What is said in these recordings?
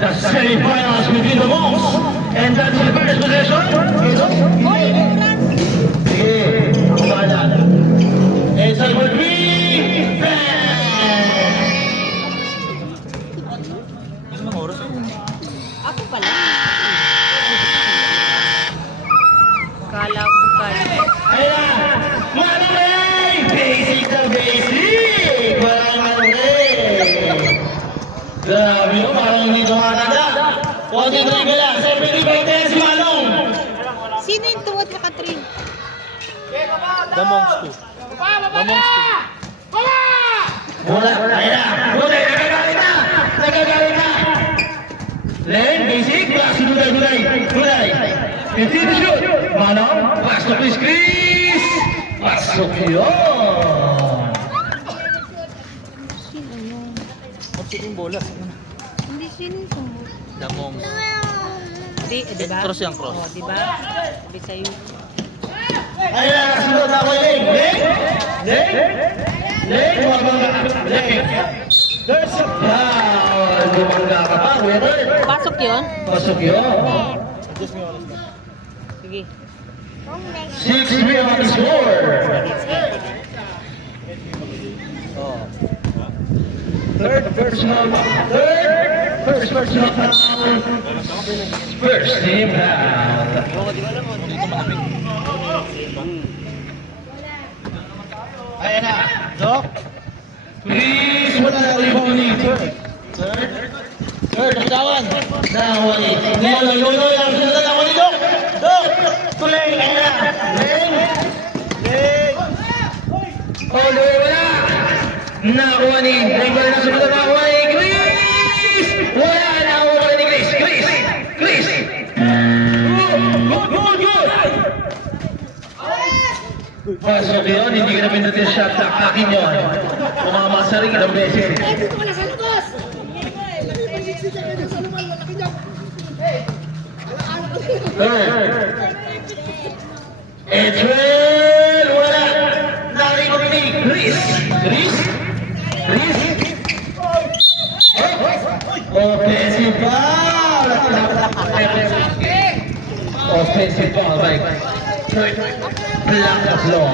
The semifinals between the Monks and that's the first possession. Sige, ako ba dyan? It's number 3, bang! Anong oras yun? Ako pala. Kala ko kaya. Ayan! Manong! Basic na basic! Parang Manong! Grabe no, parang hindi tumatanda. Huwag yung trigger lang. 75 si Manong! Sino yung tuwad na ka-train? The Monks 2. The Monks 2. Wala! Ayan na! Wala! Nagagalit na! Nagagalit na! Len, basic, pass to Duday! Duday! Continue to shoot! Manong, pass to Chris! Pasok yun! Sino yun? Opsik yung bola. Hindi sino yung tuwad. The Monks. Di, di ba? Cross yan, cross. Oh, di ba? Sabi sa'yo. Ayan na, kasunod ako Len! Len! Len! Bumangga! Len! There's a foul! Bumangga ka pa, winner! Pasok yun? Pasok yun! Adjust mo yung oras na. Sige. 6-3 on the score! Oo. Third personal foul. First team foul. Oo, di ba alam mo? Dito malamig. Ayan na. Doc. Please, wala na rebounding. Third, natawan. Nawan eh. Nuloy, ang sunod na ni Doc. Doc, tuloy. Ayan na. Leng. Oh, Loy, wala. Nakuha ni Lengber na sunod na nakuha ni Chris. Wala, nakuha ni Chris. Chris. Good. Pasok yun, hindi ka na pindutin shot na akin yun. Kumama sa ring ilang beses. Third. Edwin, wala. Narinig ni Chris. Offensive foul. Offensive foul by Black Floor.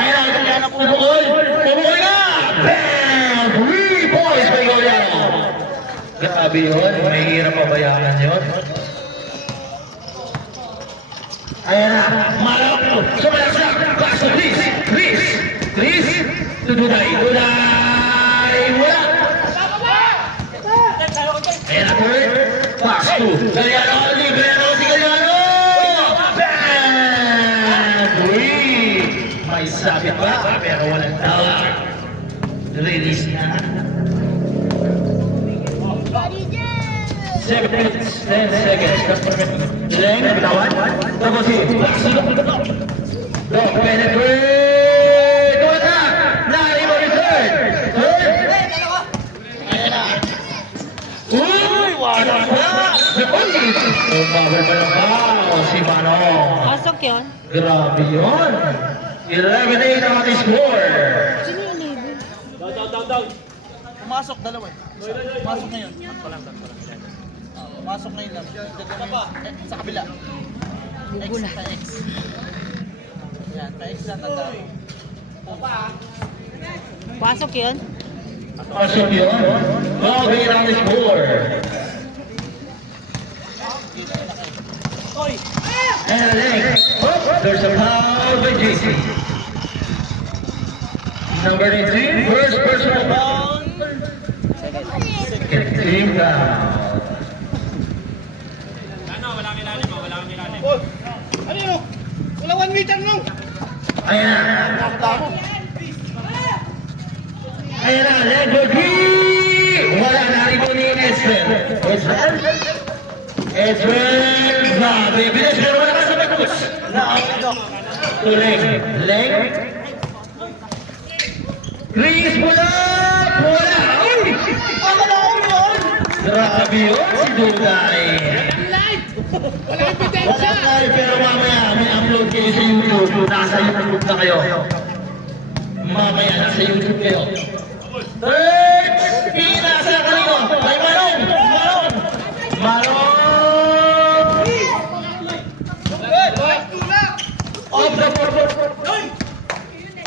Ayan na, ito na pumukol. Pumukol na! Bam! 3 points by Goliano. Grabe yun, mahirap pabayaan yun. Ayan na, malap. Sumayasak. Pass to Chris. To Duday. Wala. Ayan na, third. Pass to Galiano. Libre na si Galiano. Bam! May sabit pa, pero walang tawag. Release na. 7 minutes, 10 seconds. Leng, bitawan. Tapos si Doc, penetrate. Go attack. Naiba ni third. Ayan na. Uy, wala pa. Umabal pa ng foul si Manong. Pasok yun? Grabe yun. 11-8 ang ating score. Sino yung label? Down. Pumasok, dalawa eh. Pumasok ngayon. Palang. Pumasok ngayon lang. Dalawa pa. Sa kabila. Bubula. X. Yan, pa-X lang tanda. Pasok yun? Pasok yun. 12-8 ang ating score. And there's a foul by JC. Number 18, first personal foul. Second team foul. Wala kang ilalim. Ano yun? Wala 1 meter nung! Ayan na. Ayan na, level 3. Wala na rin po ni Espen. Espen, grabe. Bilis pero wala ka sa Bagus. To Leng. Chris, wala. Uy! Grabe yun si Duday. Wala ebidensya! Wala tayo, pero mamaya may upload kayo sa YouTube. Nasa YouTube na kayo. Mamaya nasa YouTube kayo.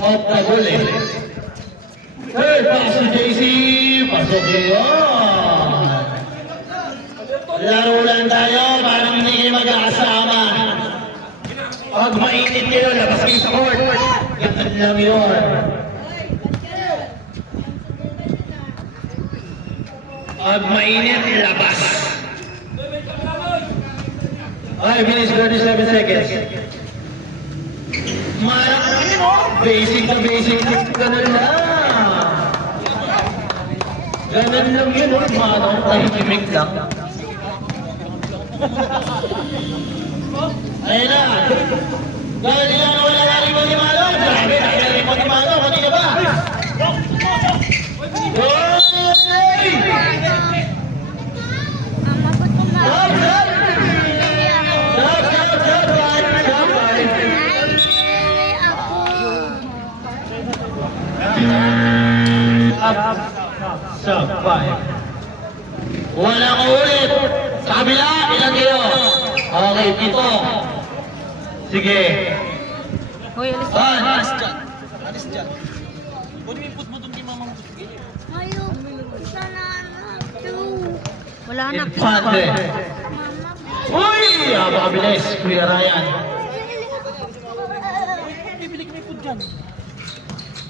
Off the goal eh. Third pass to JC. Pasok yun. Laro lang tayo, parang hindi kayo mag-aasama. Pag mainit kayo, labas kayo sa court. Ganun lang yun. Pag mainit, labas. 5 minutes, 37 seconds. Basic na basic. Ganun lang. Ganun lang yun, manong. Tahimik lang. Ayun na. Dahil nga wala na rin mo ni Malo. Grabe, dahil rin mo ni Malo. Kanina ba? Goy! Sub 5. Walang ulit. Sa kabila, ilan kayo? Okay, 7. Sige. Hoy, alis ka. Alis dyan. Alis dyan. Kunin mo yung put mo doon kay mamang put. Wala na. Infante. Uy! Ababilis, Kuya Ryan. Bibili kami put dyan.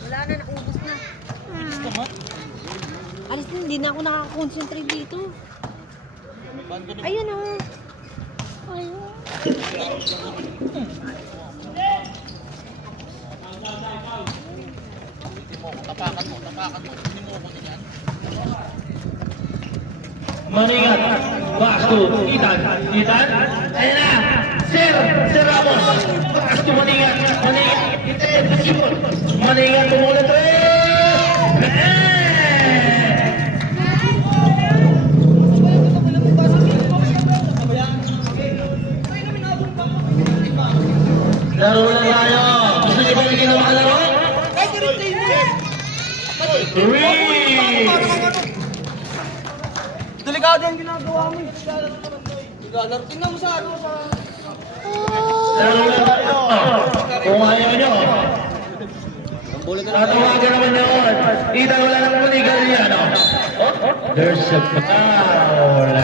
Wala na, naubos na. Tama? Alis na, hindi na ako nakaka-concentrate dito. Paano ganun? Ayun o. Ayun. Hindi mo ako. Tapakan mo. Tapakan mo. Hindi mo ako ganyan. Maningat. Pass to Ethan. Ethan. Ayan na. Sir Ramos. Pass to Maningat. Maningat. Maningat. Tumulat rin. Laro lang tayo. Gusto niyo ba hindi na makalaro? Three! Delikado yung ginagawa mo. Delikado. Tingnan mo sa ano sa... Laro lang tayo. Kung ayaw nyo. Tatawagan naman yun. Ita wala nang puligal yan. There's a foul.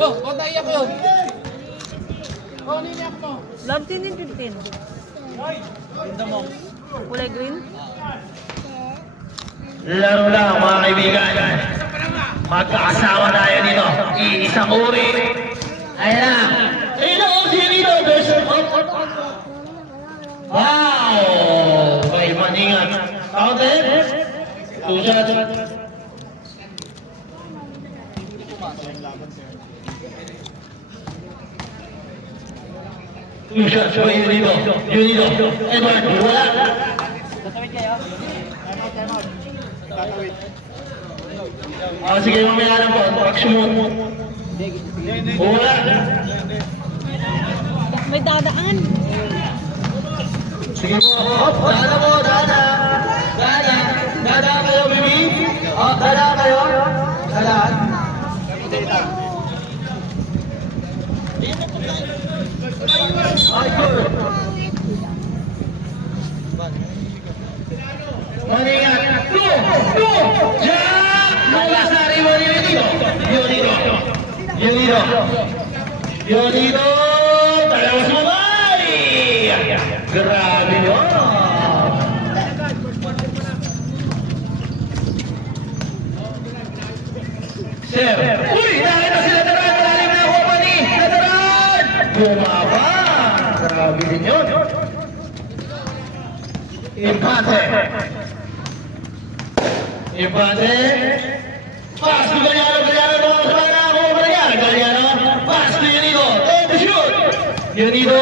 Oh, ba't naiyak yun? Oh, niniyak mo. Love 10 and 15. Ganda mo. Kulay green. Laro lang mga kaibigan. Magkakasama tayo dito. Iisang uri. Ayan na. Ayun na, sino dito? There's a... Wow! Kay Maningat. Counted. 2 shots. Two shots by Unido. Edward, wala. Sige, mamaya lang po. Action mo. Wala. May dadaan. Sige po. Dada po, dada. Dada kayo, baby. Dada kayo. Dada. Maningat. Go! Jack! Mula sa rival Yonito. Talawas mo ba? Grabe yun. Sir. Uy! Nakita si Lataran! Malalim na ako pa ni Lataran! Bumaba! Grabe din yun. Infante. Pass to Galliano. Pass to Unido. Time to shoot. Unido.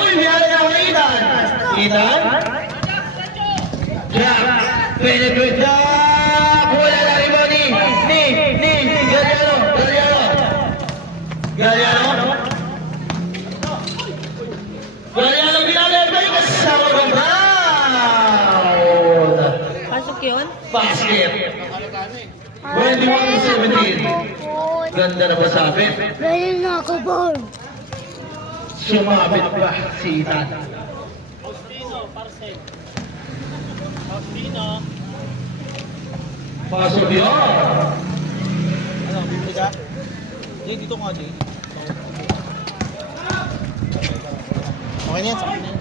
Uy! Biyari na ako Ethan. Jack. Penetrate Jack. Wala na rin mo ni Galliano. Galliano binalir tayo kasama ng round. Pasok yun? Basket. 21-17. Ganda na ba sabi? Ready na ako, Bob. Sumabit pa si Ethan. Pasok yun. Ano, bibili ka? Jay, dito nga, Jay. Okay na yan, sakit na yan.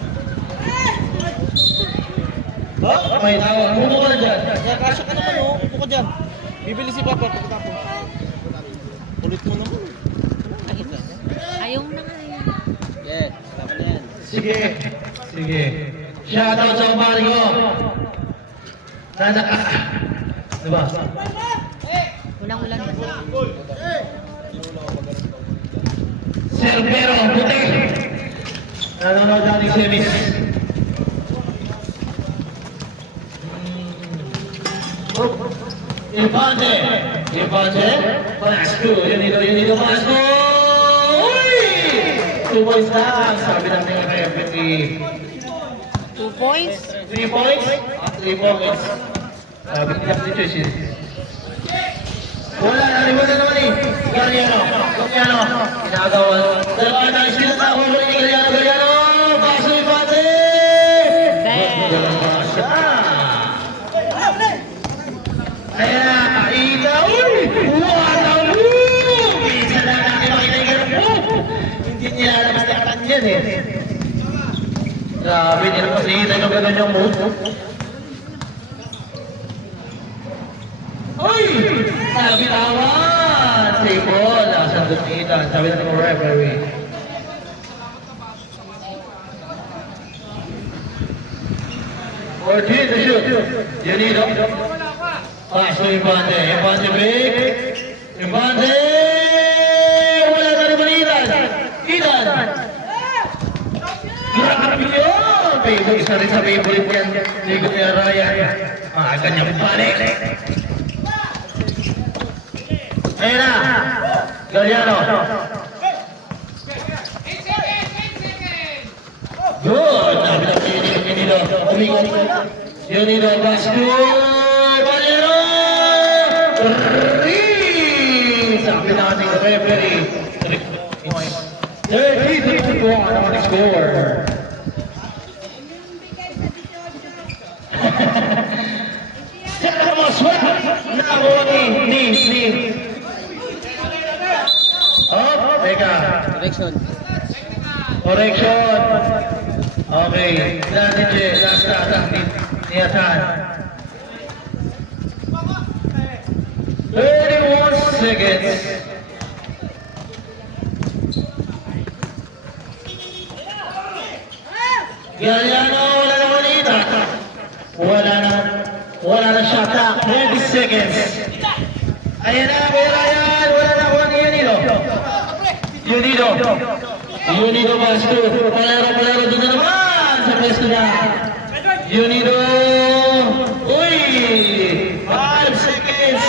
May tawag. Umupo ka na dyan. Kaya kasya ka naman, oh. Upo ka dyan. Bibili si Papa pagkatapos. Ulit mo naman. Ayaw na nga yan. Yeah, tama na yan. Sige. Sige. Shoutout sa kumari ko. Nana ka. Diba? Walang ulan. Silvero, puti. Nanonood natin semis. Infante. Infante. Pasco. Yun, Pasco. Uy! 2 points lang. Sabi natin nga kay FPT. 2 points. 3 points? 3 points. Sabi niya si Chelsea. Wala naman eh. Galiano. Ginagawa. Dalawa na sila sa huli ni Galiano. Pasco Infante. Magalang mga siya. Kaya nakakita. Uy! Wow! Minsan na natin makita yung ganun. Hindi niya alam na kanyan eh. Grabe, hindi naman makita yung ganun yung move. Uy! Nabitawan! Si Paul, nakasandot ni Ethan. Sabi natin ko referee. Ortiz to shoot. Yunido. Pass to Infante. Infante break. Infante! Wala na naman Ethan. Grabe yun! Favorite, isa rin sa favorite yan. Ligot niya Ryan. Kanyang balik. Ayan na. Galiano. Good. Nabilang Yunido. Umikot. Yunido. Basco. Galiano. Sabi natin sa referee. 33 to go on the score. Oh, teka. Correction. Okay. Dati Che, last attack ni Atan. 31 seconds. Galiano, wala na manita. Wala na shot clock. 20 seconds. Ayan na, Kuya Ryan. Wala na kuha ni Yunido Basco. Palaro doon na naman sa pwesto niya. Yunido. Uy! 5 seconds.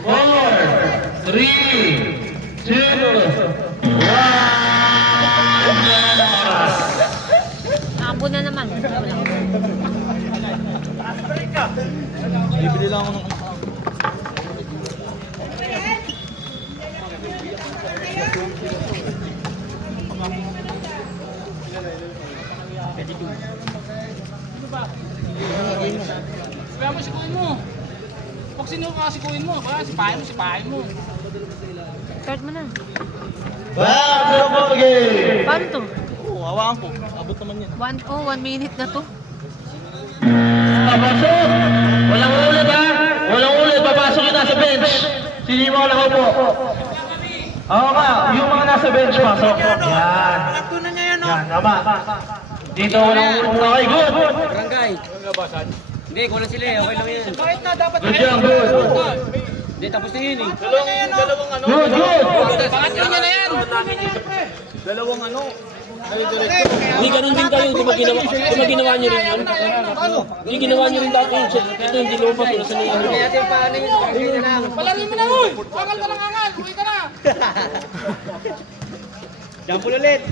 4, 3, 2, 1. Nakabo na naman. Bibili lang ako ng Kaya mo sikuin mo. Pag sino ka sikuin mo, kaya sipahin mo. Start mo na. Back to the ball game. Paano to? Oo, hawakan ko. Abot naman yan. 1 minute na to. Papasok! Walang ulit ha! Walang ulit! Papasok yung nasa bench! Sino yung mga nakaupo? Oo ka! Yung mga nasa bench, pasok! Yan! Yan, tama! Dito walang ulit na kayo! Good! Barangay. Hindi, kulang sila eh. Okay lang yan. Bakit na dapat Good job! Good! Hindi, tapos na yun eh. Dalawang ano? Good! Good! Bakit na yan? Dalawang ano? Hindi, ganun din kayo. Di ba ginawa nyo rin yun? Hindi ginawa nyo rin dati yun. Ito hindi lumabas. Wala sa niyo. Kaya ito yung paano yun. Palalim mo na, uy! Angal ka ng angal! Uwi ka na! Jampol ulit.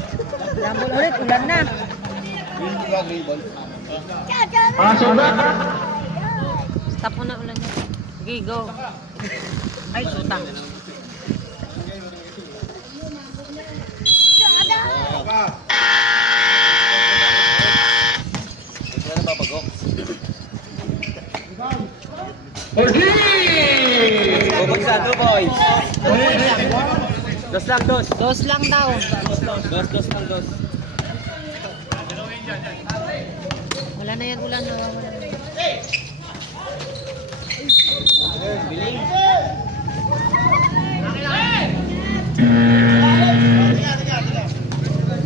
Lambol ulit, ulan na. Pasok na! Stop mo na ulan na. Okay, go. Ay, suta. Ortiz! Bubagsak, go boys. Dos lang daw. Dos lang, dos. Wala na yan, ulan. Nawawala na.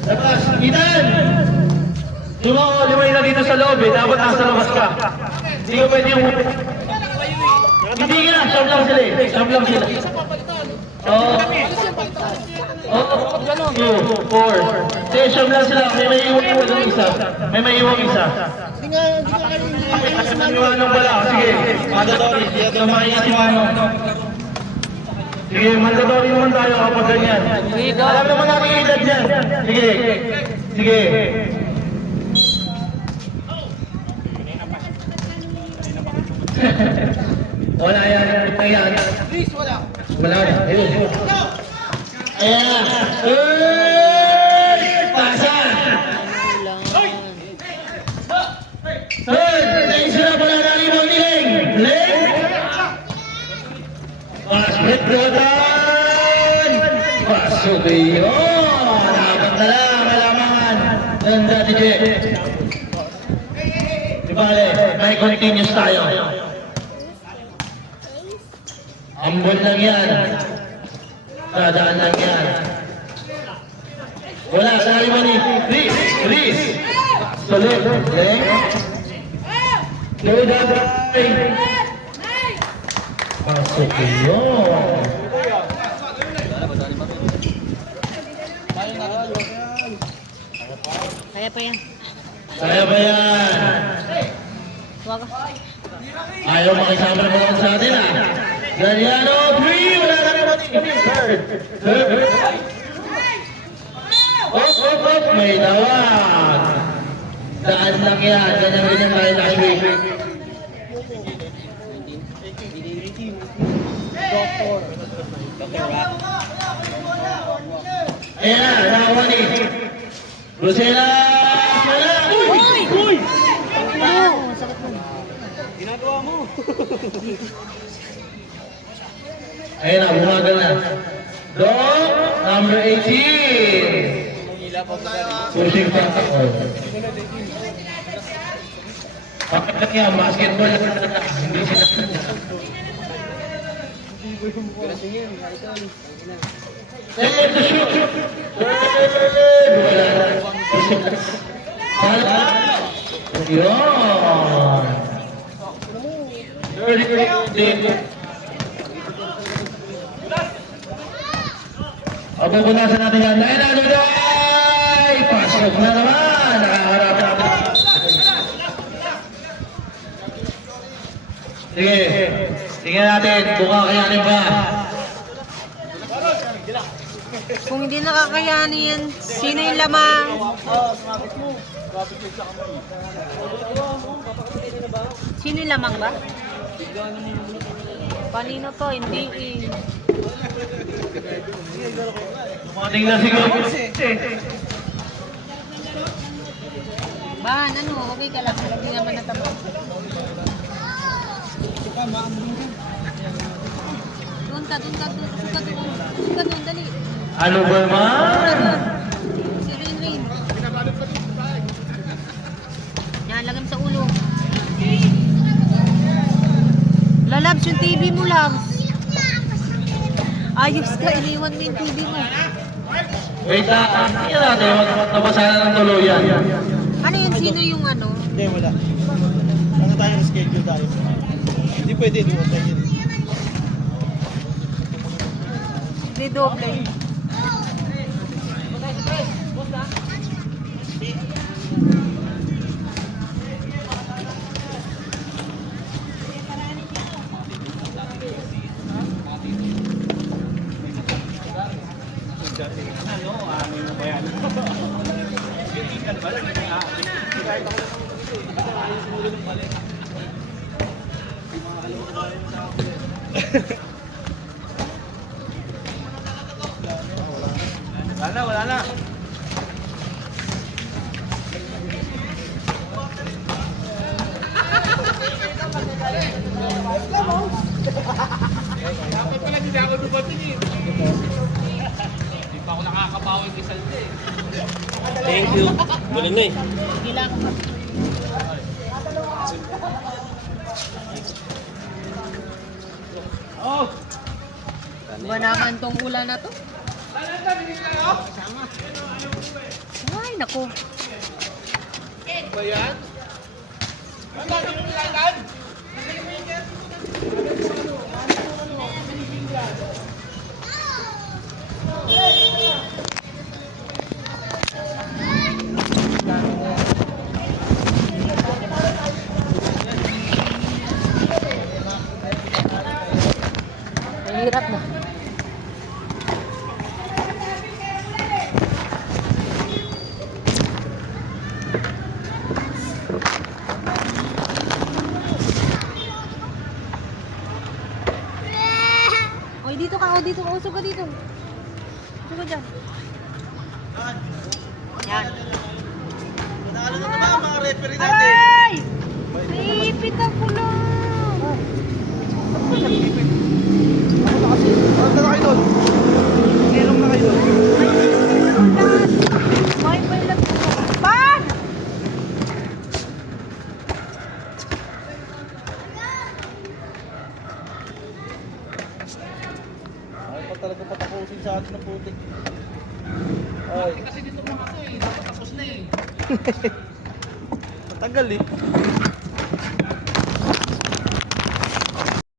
Labas, Ethan! Lumay na dito sa loob eh. Dapat nasa labas ka. Hindi ka pwede yung... Hindi ka na. Shove lang sila eh. Shove lang sila. Oo. Oo. 2, 4. Hindi, shove lang sila. May maiiwan ng isa. May maiiwan isa. Maniwanong pala. Sige. Mandatory. Samahin si Manong. Sige, mandatory naman tayo kapag ganyan. Alam naman natin yung edad yan. Sige. Sige. Wala yan. Ayan. Wala na. Ayun. Ayan. Pasa. Ayun sila pala na ibang niling. Leng. Basket Rodan. Pasok yun. Dapat na lang. Malaman. Ganda, DJ. Bale, may continuous tayo. Ambol lang yan. Dadaan lang yan. Wala, sari mo ni Chris. Sulit. Leng. Load up. Pasok yun. Kaya pa yan. Kaya ba yan? Huwag ka. Ayaw makisama naman sa atin ah. Galiano, 3, wala na naman. Third. Op, may tawag. Daan lang yan, ganyan tayo nakibig. Ayan na, nakawa ni Rosela. Uy! Ano? Sakit mo. Ayan na, bumagal na. Dog, number 18. Pushing back. Bakit lang yan, basketball lang na. Hindi sila. Let's shoot! Wala. Yun! 30. Pupunasan natin yan. Ayan na, Luday! Pasok na naman! Nakaharap natin. Sige. Tingnan natin kung kakayanin ba. Kung hindi nakakayanin yan, sino yung lamang? Sino yung lamang ba? Kanino to? Hindi eh. Dumating na siguro. Bahan, ano? Okay ka lang. Hindi naman natapos. Doon ka, dali. Ano ba man? Si Rin. Yan, lagam sa ulo. Lalabs yung TV mo lang. Ayos ka, iniwan mo yung TV mo. Wait lang. Tingnan natin. Nabasahan ng tuluyan. Ano yun? Sino yung ano? Hindi, wala. Ano tayo schedule tayo? Hindi pwede, di ba tayo? Hindi doble. Wala na. Dapat pala hindi ako dumating eh. Hindi pa ako nakakabawi kay Salde eh. Thank you. Galing na eh. Ba naman tong ulan na to? Ay, naku. Ba yan? Ano ba yung nilagan? Mahirap na. Oy, dito ka. O, dito ka. Usog ka dito. Usog ka dyan. Yan. Nanalo na naman mga referee natin. Aray! Naipit ako lang. Ano na kayo doon? Ilong na kayo doon. May lang. Pan! Ay, pa talaga patapusin sa atin ng putik. Ay, Kasi dito mga to eh. Dapat tapos na eh. matagal eh.